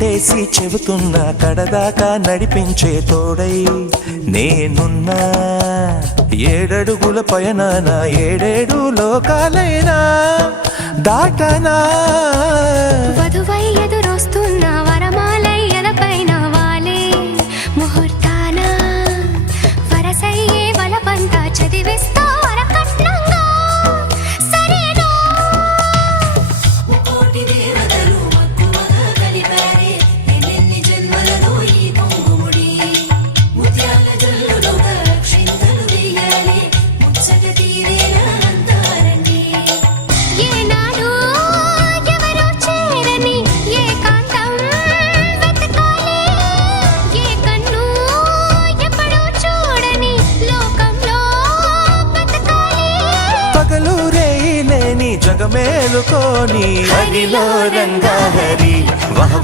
ఒట్టేసి చెబుతున్నా కడదాకా నడిపించే తోడై నేనున్నా. 7 అడుగుల పైన 7 లోకాలైనా దాటనా. వధువై ఎదురొస్తున్న వరమాలై ఎదపైన వాలే ముహూర్తాన వరసయ్యే వలపంతా చదివిస్తా వరకట్నంగా సరేనా. కోటి దేవతలు మక్కువగా కలిపారే ఎన్నెన్ని జన్మలలో ఈ పొంగుముడి ముత్యాల జల్లులుగా క్షింతలు వేయాలి ముచ్చట తీరేలా అంతారండి. ఏనాడు ఎవరో చేరని ఏకాంతం వెతకాలి. ఏ కన్ను ఎప్పుడూ చూడని లోకంలో బతకాలి. పగలు రేయి లేని జగమేలుకోని హరిలో రంగా హరి వహ